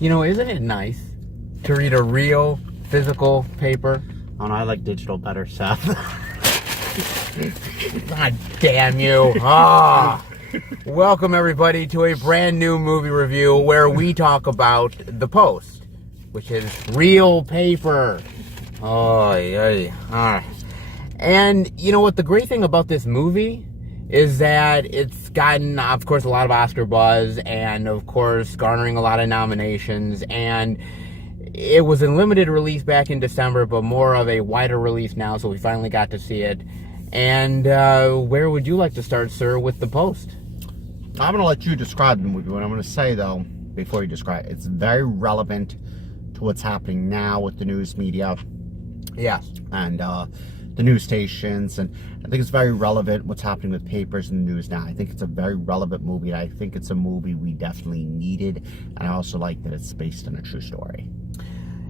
You know, isn't it nice to read a real physical paper? Oh, no, I like digital better, Seth. God damn you. Ah. Welcome, everybody, to a brand new movie review where we talk about The Post, which is real paper. Oh, yeah. Ah. And you know what? The great thing about this movie is that it's gotten, of course, a lot of Oscar buzz and, of course, garnering a lot of nominations. And it was in limited release back in December, but more of a wider release now, so we finally got to see it. And where would you like to start, sir, with The Post? I'm going to let you describe the movie. What I'm going to say, though, before you describe it, it's very relevant to what's happening now with the news media. Yes. And the news stations. And I think it's very relevant what's happening with papers and the news now. I think it's a very relevant movie. And I think it's a movie we definitely needed. And I also like that it's based on a true story.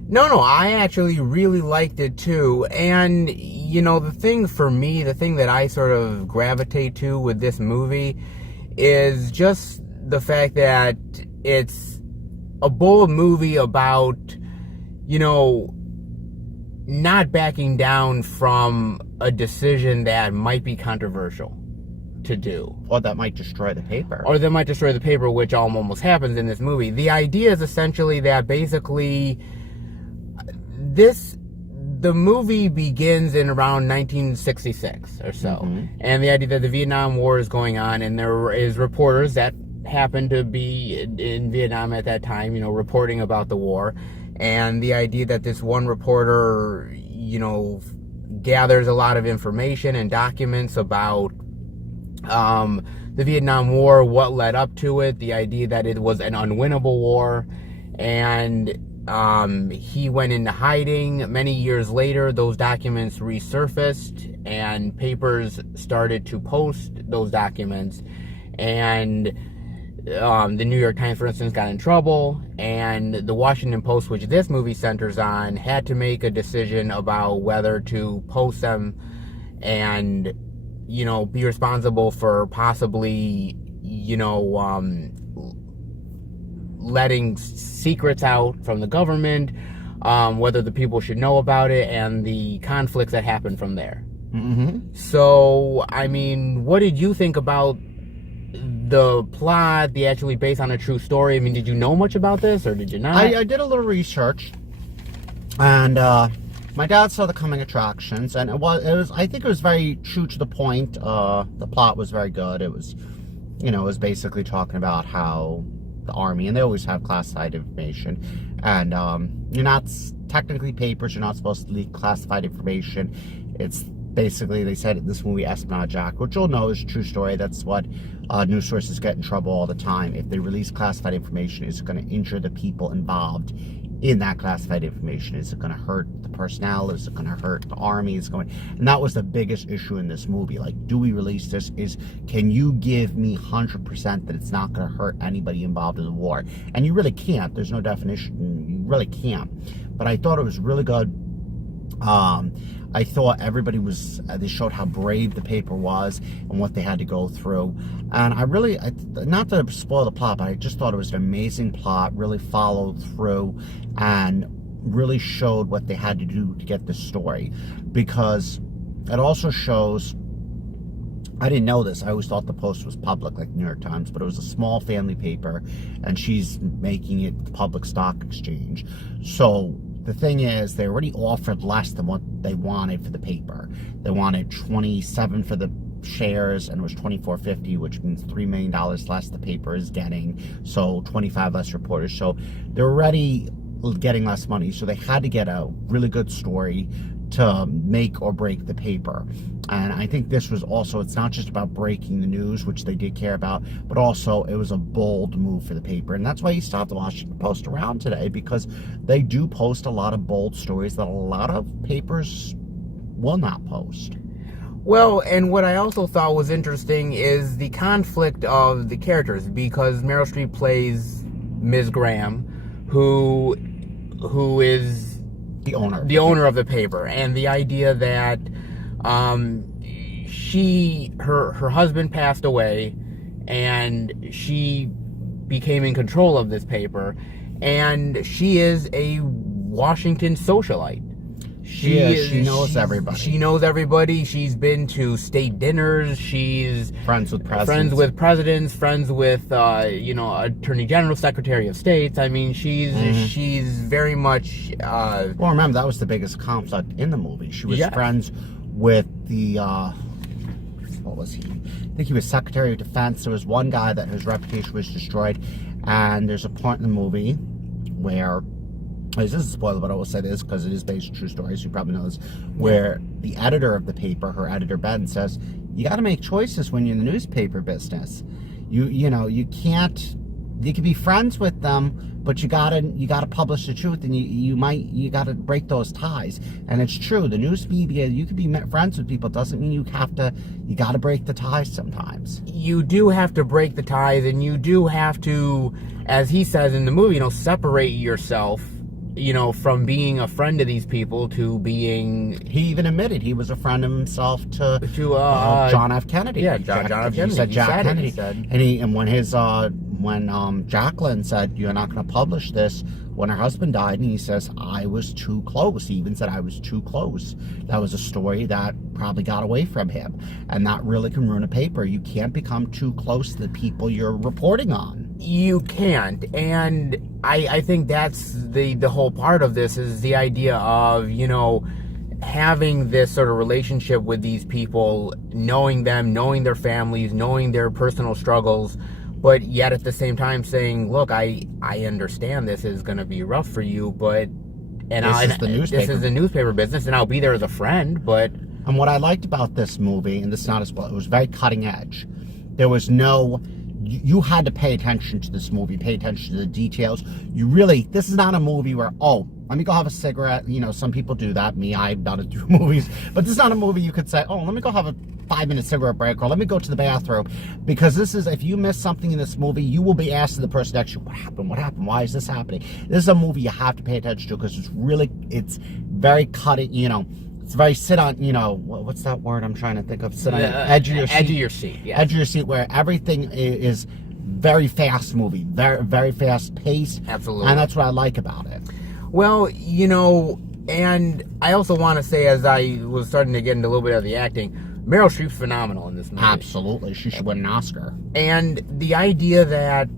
No, I actually really liked it too. And, you know, the thing for me, the thing that I sort of gravitate to with this movie is just the fact that it's a bold movie about, you know, not backing down from a decision that might be controversial to do. Or that might destroy the paper. Or that might destroy the paper, which almost happens in this movie. The idea is essentially that basically the movie begins in around 1966 or so. Mm-hmm. And the idea that the Vietnam War is going on, and there is reporters that happen to be in Vietnam at that time, you know, reporting about the war. And the idea that this one reporter, you know, gathers a lot of information and documents about the Vietnam War, what led up to it, the idea that it was an unwinnable war, and he went into hiding. Many years later, those documents resurfaced, and papers started to post those documents, and the New York Times, for instance, got in trouble, and the Washington Post, which this movie centers on, had to make a decision about whether to post them and, you know, be responsible for possibly, you know, letting secrets out from the government, whether the people should know about it, and the conflicts that happened from there. Mm-hmm. So, I mean, what did you think about the plot, the actually based on a true story? I mean, did you know much about this, or did you not? I did a little research, and my dad saw the coming attractions, and it was I think it was very true to the point. The plot was very good. It was, you know, it was basically talking about how the Army, and they always have classified information, and you're not technically papers, you're not supposed to leak classified information. It's basically, they said in this movie, Espionage Act, which you'll know is a true story. That's what news sources get in trouble all the time. If they release classified information, is it going to injure the people involved in that classified information? Is it going to hurt the personnel? Is it going to hurt the Army? And that was the biggest issue in this movie. Like, do we release this? Can you give me 100% that it's not going to hurt anybody involved in the war? And you really can't. There's no definition. You really can't. But I thought it was really good. I thought everybody was, they showed how brave the paper was and what they had to go through. And not to spoil the plot, but I just thought it was an amazing plot, really followed through and really showed what they had to do to get this story. Because it also shows, I didn't know this, I always thought the Post was public, like New York Times, but it was a small family paper, and she's making it the public stock exchange. So the thing is, they already offered less than what they wanted for the paper. They wanted $27 for the shares, and it was $24.50, which means $3 million less the paper is getting. So 25 less reporters. So they're already getting less money. So they had to get a really good story to make or break the paper. And I think this was also, it's not just about breaking the news, which they did care about, but also it was a bold move for the paper. And that's why you still have the Washington Post around today, because they do post a lot of bold stories that a lot of papers will not post. Well, and what I also thought was interesting is the conflict of the characters, because Meryl Streep plays Ms. Graham, who is the owner of the paper, and the idea that her husband passed away, and she became in control of this paper, and she is a Washington socialite. She knows everybody. She knows everybody. She's been to state dinners. She's friends with presidents. Friends with Attorney General, Secretary of States. I mean, she's very much. Well, remember that was the biggest conflict in the movie. She was friends with the. What was he? I think he was Secretary of Defense. There was one guy that his reputation was destroyed, and there's a point in the movie where. This is a spoiler, but I will say this because it is based on true stories. You probably know this, where the editor of the paper, her editor Ben, says, "You got to make choices when you're in the newspaper business. You can't. You can be friends with them, but you gotta publish the truth, and you gotta break those ties." And it's true. The news media, you can be friends with people, doesn't mean you gotta break the ties sometimes. You do have to break the ties, and you do have to, as he says in the movie, separate yourself. From being a friend to these people to being... He even admitted he was a friend of himself to John F. Kennedy. Yeah, John F. Kennedy. He said Jack Kennedy. And when Jacqueline said, "You're not going to publish this," when her husband died, and he says, "I was too close." He even said, "I was too close." That was a story that probably got away from him. And that really can ruin a paper. You can't become too close to the people you're reporting on. You can't, and I think that's the whole part of this is the idea of, having this sort of relationship with these people, knowing them, knowing their families, knowing their personal struggles, but yet at the same time saying, "Look, I understand this is going to be rough for you, but this is the newspaper business, and I'll be there as a friend." But and what I liked about this movie, and this is not as well, it was very cutting edge. There was no. You had to pay attention to this movie, pay attention to the details. This is not a movie where, let me go have a cigarette. Some people do that. Me, I've done it through movies. But this is not a movie you could say, let me go have a 5-minute cigarette break, or let me go to the bathroom. Because this is, if you miss something in this movie, you will be asked to the person next to you, what happened? Why is this happening? This is a movie you have to pay attention to because it's very cutting, It's very sit on, what's that word I'm trying to think of? Sit on the edge of your seat. Edge of your seat, yeah. Edge of your seat, where everything is very fast moving, very, very fast paced. Absolutely. And that's what I like about it. Well, and I also want to say, as I was starting to get into a little bit of the acting, Meryl Streep's phenomenal in this movie. Absolutely. She should win an Oscar. And the idea that,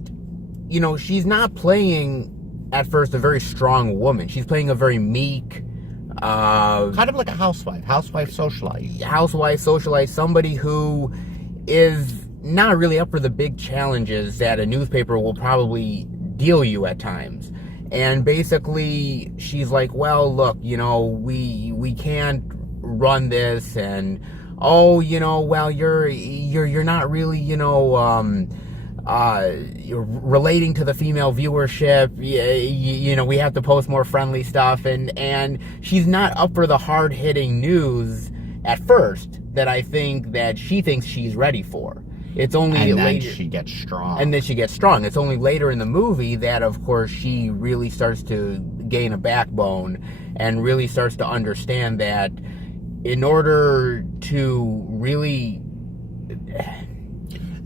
she's not playing, at first, a very strong woman. She's playing a very meek... kind of like a housewife socialite, somebody who is not really up for the big challenges that a newspaper will probably deal you at times. And basically, she's like, "Well, look, we can't run this, and well, you're not really, you're relating to the female viewership. We have to post more friendly stuff, and she's not up for the hard-hitting news at first that I think that she thinks she's ready for. It's only and then later she gets strong. And then she gets strong. It's only later in the movie that, of course, she really starts to gain a backbone and really starts to understand that in order to really...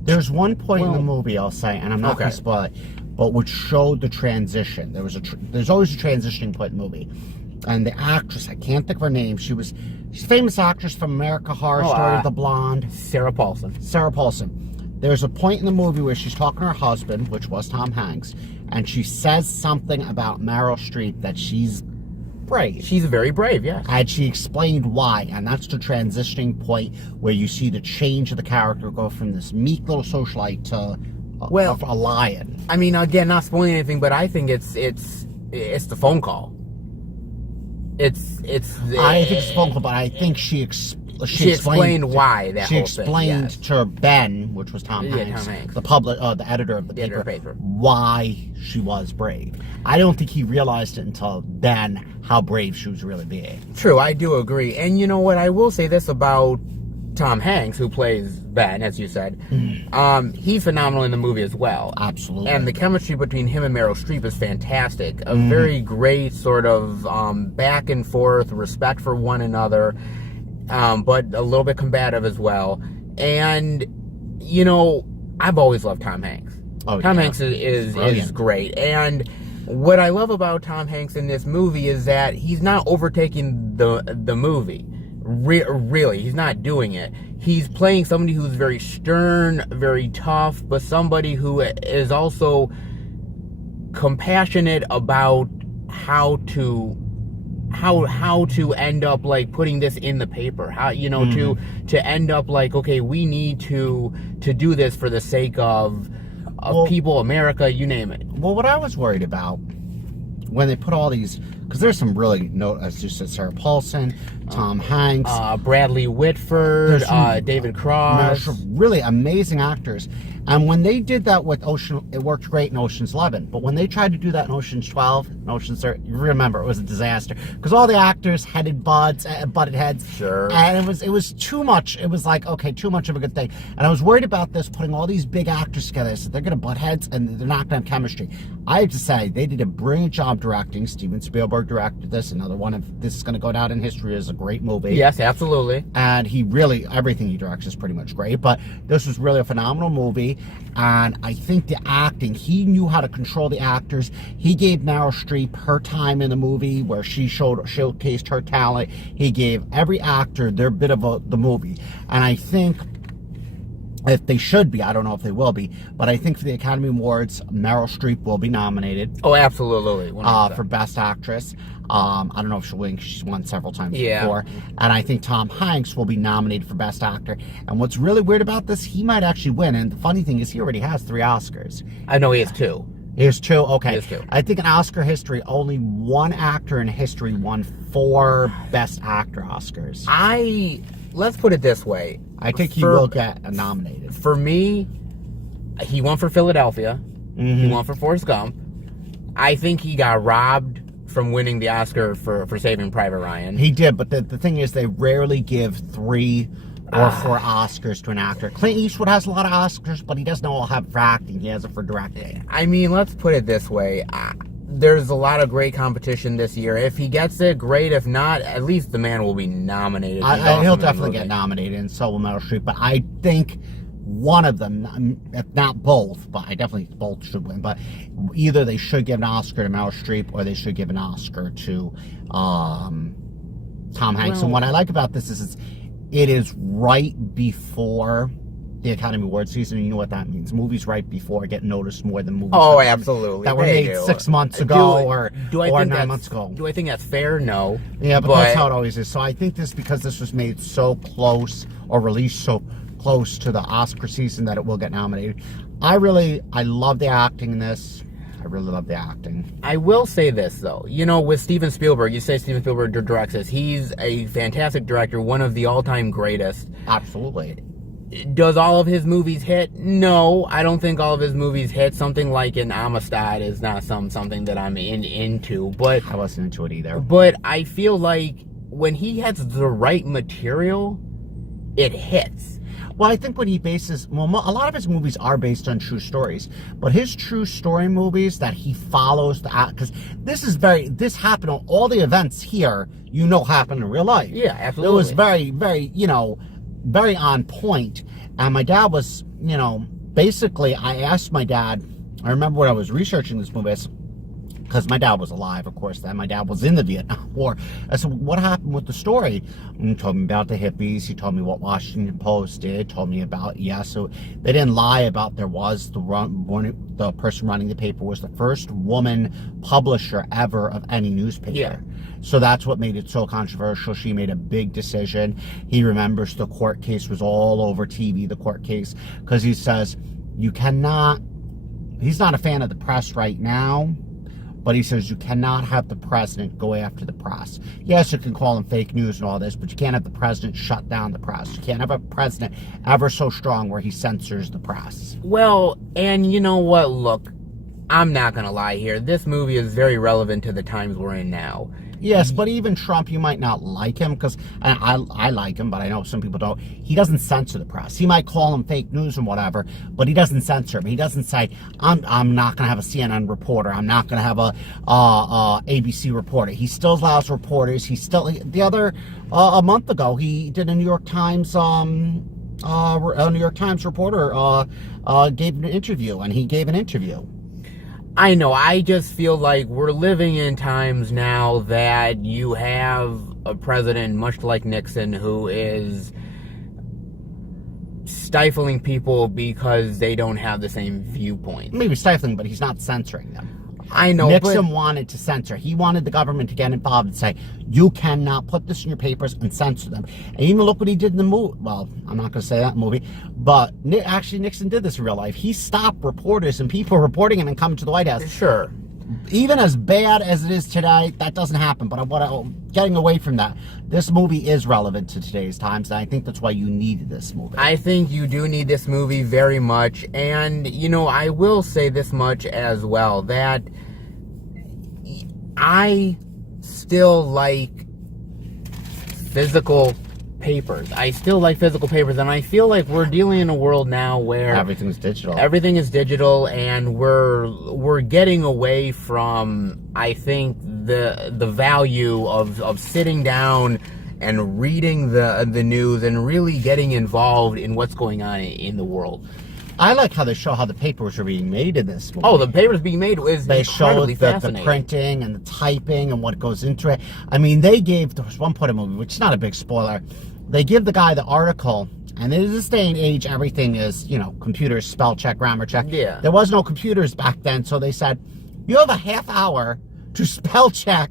There's one point in the movie, I'll say, and I'm not going to spoil it, but which showed the transition. There's always a transitioning point in the movie. And the actress, I can't think of her name, she's a famous actress from America Horror Story, the blonde. Sarah Paulson. There's a point in the movie where she's talking to her husband, which was Tom Hanks, and she says something about Meryl Streep that she's brave. She's very brave, yes. And she explained why, and that's the transitioning point where you see the change of the character go from this meek little socialite to a lion. I mean, again, not spoiling anything, but I think it's the phone call. I think it's the phone call, but I think she explained why that she whole explained thing, to Ben, which was Tom Hanks, the editor of the paper, why she was brave. I don't think he realized it until then how brave she was really being. True, I do agree. And you know what? I will say this about Tom Hanks, who plays Ben, as you said. He's phenomenal in the movie as well. Absolutely. And the chemistry between him and Meryl Streep is fantastic. A very great sort of back and forth, respect for one another. But a little bit combative as well. And, I've always loved Tom Hanks. Tom Hanks is great. And, What I love about Tom Hanks in this movie is that he's not overtaking the movie. Really, he's not doing it. He's playing somebody who's very stern, very tough, but somebody who is also compassionate about how to end up like putting this in the paper, how to end up like, okay, we need to do this for the sake of people, America, you name it. Well, what I was worried about when they put all these, because there's some really, as you said, Sarah Paulson, Tom Hanks, Bradley Whitford, David Cross, really amazing actors. And when they did that with it worked great in Ocean's 11. But when they tried to do that in Ocean's 12, and Ocean's 13, you remember it was a disaster because all the actors butted heads. Sure. And it was too much. It was like, okay, too much of a good thing. And I was worried about this, putting all these big actors together. So they're going to butt heads and they're not going to have chemistry. I have to say, they did a brilliant job directing. Steven Spielberg directed this. Another one of this is going to go down in history as a great movie. Yes, absolutely. And everything he directs is pretty much great. But this was really a phenomenal movie. And I think the acting, he knew how to control the actors. He gave Meryl Streep her time in the movie where she showcased her talent. He gave every actor their bit of the movie. And I think if they should be, I don't know if they will be, but I think for the Academy Awards, Meryl Streep will be nominated. Oh, absolutely. For Best Actress. I don't know if she'll win because she's won several times before. And I think Tom Hanks will be nominated for Best Actor. And what's really weird about this, he might actually win. And the funny thing is, he already has 3 Oscars. I know he has 2. He has 2? Okay. He has 2. I think in Oscar history, only one actor in history won 4 Best Actor Oscars. Let's put it this way. I think he will get nominated. For me, he won for Philadelphia. Mm-hmm. He won for Forrest Gump. I think he got robbed from winning the Oscar for Saving Private Ryan. He did, but the thing is, they rarely give 3 or 4 Oscars to an actor. Clint Eastwood has a lot of Oscars, but he doesn't all have it for acting. He has it for directing. I mean, let's put it this way. There's a lot of great competition this year. If he gets it, great. If not, at least the man will be nominated. He'll definitely get nominated, and so will Meryl Streep. But I think one of them, if not both, but I definitely think both should win. But either they should give an Oscar to Meryl Streep, or they should give an Oscar to Tom Hanks. And what I like about this is it is right before the Academy Awards season, and you know what that means. Movies right before get noticed more than movies absolutely. that were made 6 months ago or 9 months ago. Do I think that's fair? No. Yeah, but that's how it always is. So I think because this was made so close or released so close to the Oscar season that it will get nominated. I love the acting in this. I really love the acting. I will say this, though. With Steven Spielberg, you say Steven Spielberg directs this. He's a fantastic director, one of the all-time greatest. Absolutely. Does all of his movies hit? No, I don't think all of his movies hit. Something like an Amistad is not something that I'm into. But I wasn't into it either. But I feel like when he has the right material, it hits. Well, I think when he bases... Well, a lot of his movies are based on true stories. But his true story movies that he follows... Because this happened on all the events here, happened in real life. Yeah, absolutely. It was very, very, very on point. And my dad was, basically, I asked my dad... I remember when I was researching this movie, because my dad was alive, of course, then. My dad was in the Vietnam War. I said, what happened with the story? And he told me about the hippies. He told me what Washington Post did. Told me about, so they didn't lie about there was the person running the paper was the first woman publisher ever of any newspaper. Yeah. So that's what made it so controversial. She made a big decision. He remembers the court case was all over TV, the court case, because he says, he's not a fan of the press right now, but he says you cannot have the president go after the press. Yes, you can call him fake news and all this, but you can't have the president shut down the press. You can't have a president ever so strong where he censors the press. Well, and you know what? Look, I'm not going to lie here. This movie is very relevant to the times we're in now. Yes, but even Trump, you might not like him, because I like him, but I know some people don't. He doesn't censor the press. He might call them fake news and whatever, but he doesn't censor them. He doesn't say, I'm not going to have a CNN reporter. I'm not going to have a ABC reporter. He still allows reporters. A month ago, he did a New York Times reporter gave an interview, and he gave an interview. I know. I just feel like we're living in times now that you have a president, much like Nixon, who is stifling people because they don't have the same viewpoint. Maybe stifling, but he's not censoring them. I know, Nixon wanted to censor. He wanted the government to get involved and say, you cannot put this in your papers and censor them. And even look what he did in the movie. Well, I'm not going to say that movie, but actually Nixon did this in real life. He stopped reporters and people reporting him and coming to the White House. Sure. Even as bad as it is today, that doesn't happen. But getting away from that, this movie is relevant to today's times, and I think that's why you needed this movie. I think you do need this movie very much, and, you know, I will say this much as well, that I still like physical papers. I still like physical papers, and I feel like we're dealing in a world now where everything's digital. Everything is digital, and we're getting away from, I think, the value of sitting down and reading the news and really getting involved in what's going on in the world. I like how they show how the papers are being made in this movie. Oh, the papers being made is incredibly fascinating. The printing and the typing and what goes into it. I mean, there was one point in the movie, which is not a big spoiler, they give the guy the article, and in this day and age, everything is, you know, computers, spell check, grammar check. Yeah. There was no computers back then, so they said, you have a half hour to spell check.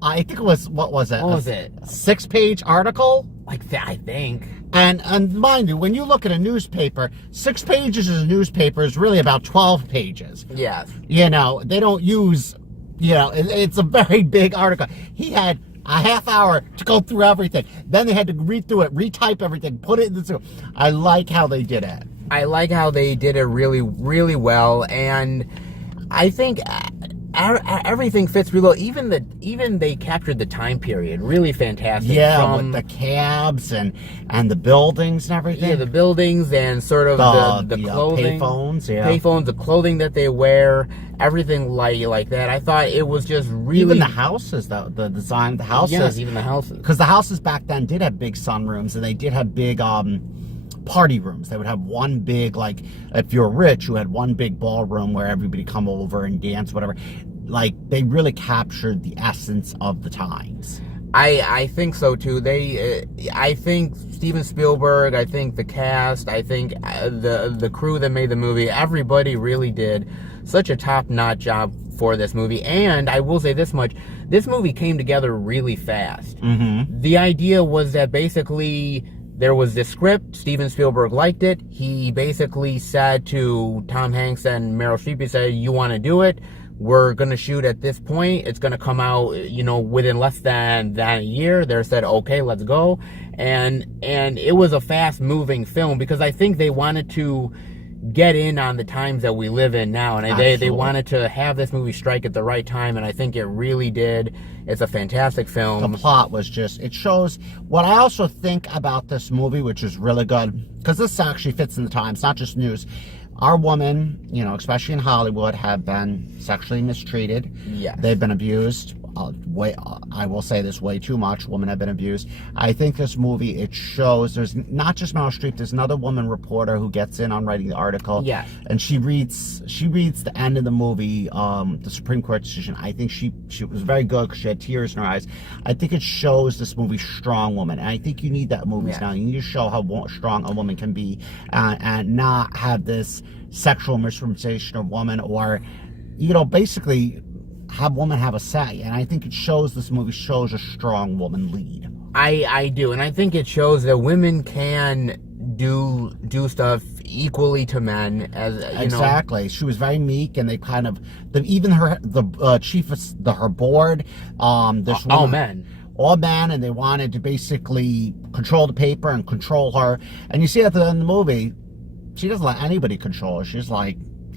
I think it was, what was it? What was it? 6-page article? Like that, I think. And mind you, when you look at a newspaper, 6 pages of a newspaper is really about 12 pages. Yes. You know, they don't use, you know, it's a very big article. He had a half hour to go through everything. Then they had to read through it, retype everything, put it in the... I like how they did it. I like how they did it really, really well, and I think everything fits really well. Even they captured the time period really fantastic. Yeah, with the cabs and the buildings and everything. Yeah, the buildings and sort of the clothing, payphones. Yeah, payphones, the clothing that they wear, everything like that. I thought it was just really even the houses, the design of the houses. Yes, even the houses. Because the houses back then did have big sunrooms, and they did have big party rooms. They would have one big, like, if you're rich, you had one big ballroom where everybody come over and dance, whatever. Like, they really captured the essence of the times. I think so too. I think Steven Spielberg, I think the cast, I think the crew that made the movie, everybody really did such a top-notch job for this movie. And I will say this much, this movie came together really fast. Mm-hmm. The idea was that basically there was this script, Steven Spielberg liked it, he basically said to Tom Hanks and Meryl Streep, he said, you want to do it? We're going to shoot at this point. It's going to come out, you know, within less than a year. They said, okay, let's go. And it was a fast-moving film because I think they wanted to get in on the times that we live in now. And they wanted to have this movie strike at the right time, and I think it really did. It's a fantastic film. The plot was just, it shows what I also think about this movie, which is really good, because this actually fits in the times, not just news. Our women, you know, especially in Hollywood, have been sexually mistreated. Yes. They've been abused. I will say this way too much. Women have been abused. I think this movie, it shows there's not just Meryl Streep. There's another woman reporter who gets in on writing the article. Yes. And she reads the end of the movie, the Supreme Court decision. I think she was very good because she had tears in her eyes. I think it shows this movie strong woman. And I think you need that movies now. You need to show how strong a woman can be and not have this sexual misrepresentation of woman, or, you know, basically have women have a say. And I think it shows, this movie shows a strong woman lead. I do, and I think it shows that women can do stuff equally to men, as you exactly know. She was very meek, and they kind of even the chief of her board, this all men, and they wanted to basically control the paper and control her. And you see at the end of the movie, she doesn't let anybody control her. She's like,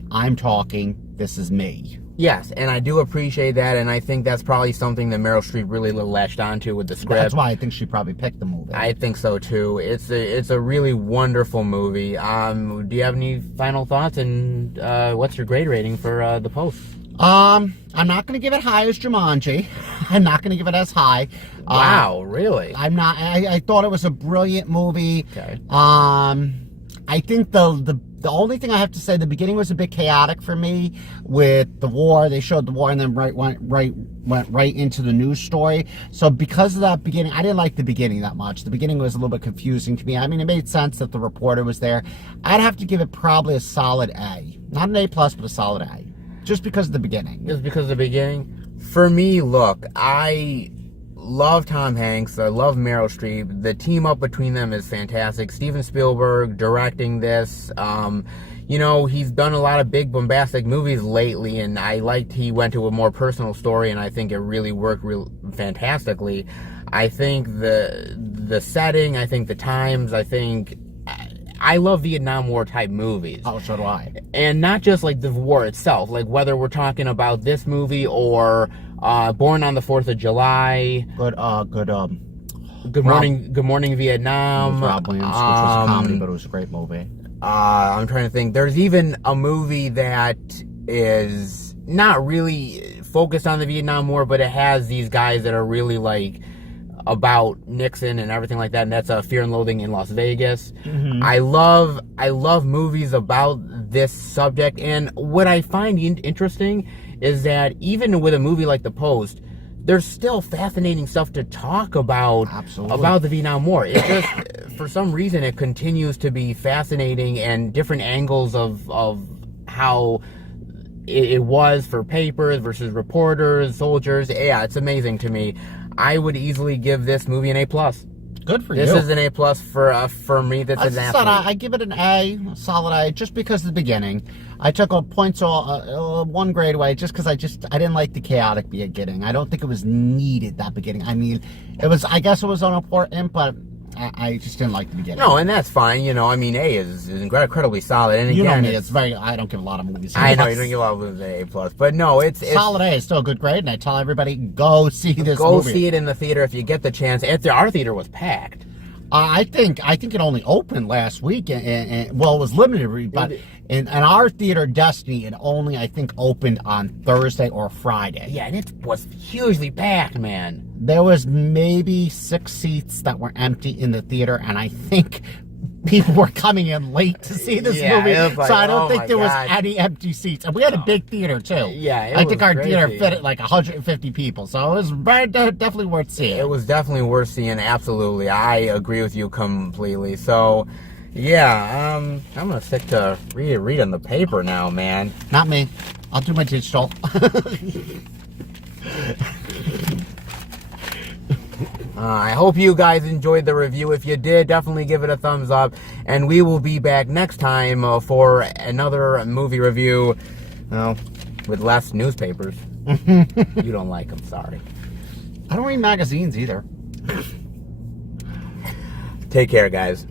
I'm talking, this is me. Yes, and I do appreciate that, and I think that's probably something that Meryl Streep really latched onto with the script. That's why I think she probably picked the movie. I think so too. It's a really wonderful movie. Do you have any final thoughts, and what's your grade rating for The Post? I'm not going to give it high as Jumanji. I'm not going to give it as high. Wow, really? I'm not. I thought it was a brilliant movie. Okay. I think the The only thing I have to say, the beginning was a bit chaotic for me with the war. They showed the war and then went right into the news story. So because of that beginning, I didn't like the beginning that much. The beginning was a little bit confusing to me. I mean, it made sense that the reporter was there. I'd have to give it probably a solid A. Not an A+, but a solid A. Just because of the beginning. Just because of the beginning? For me, look, I love Tom Hanks. I love Meryl Streep. The team up between them is fantastic. Steven Spielberg directing this. You know, he's done a lot of big bombastic movies lately, and I liked he went to a more personal story, and I think it really worked fantastically. I think the setting, I think the times, I love Vietnam War type movies. Oh, so do I. And not just like the war itself, like whether we're talking about this movie or Born on the 4th of July. Good Morning Vietnam. Rob Williams, which was a comedy, but it was a great movie. I'm trying to think. There's even a movie that is not really focused on the Vietnam War, but it has these guys that are really like about Nixon and everything like that, and that's Fear and Loathing in Las Vegas. Mm-hmm. I love movies about this subject, and what I find interesting is that even with a movie like The Post, there's still fascinating stuff to talk about. Absolutely. About the Vietnam War. It just, for some reason, it continues to be fascinating, and different angles of how it was for papers versus reporters, soldiers. Yeah, it's amazing to me. I would easily give this movie an A+. Good for you. This is an A+ for me. That's an athlete. I give it an A, a solid A, just because of the beginning. I took a point, so 1 grade away, just because I didn't like the chaotic beginning. I don't think it was needed, that beginning. I mean, I guess it was unimportant, but I just didn't like the beginning. No, and that's fine. You know, I mean, A is incredibly solid. And you again, know me, I don't give a lot of movies. I know you don't give a lot of movies an A+, but no, it's solid A is still a good grade, and I tell everybody, go see this movie. Go see it in the theater if you get the chance. Our theater was packed. I think it only opened last week, and well, it was limited, but in our theater, Destiny, it only, I think, opened on Thursday or Friday. Yeah, and it was hugely packed, man. There was maybe 6 seats that were empty in the theater, and I think people were coming in late to see this movie, so I don't think there was any empty seats. And we had a big theater, too. Yeah, I think our theater fit like 150 people, so it was definitely worth seeing. It was definitely worth seeing, absolutely. I agree with you completely. So, yeah, I'm going to stick to reading the paper now, man. Not me. I'll do my digital. I hope you guys enjoyed the review. If you did, definitely give it a thumbs up. And we will be back next time for another movie review with less newspapers. You don't like them, sorry. I don't read magazines either. Take care, guys.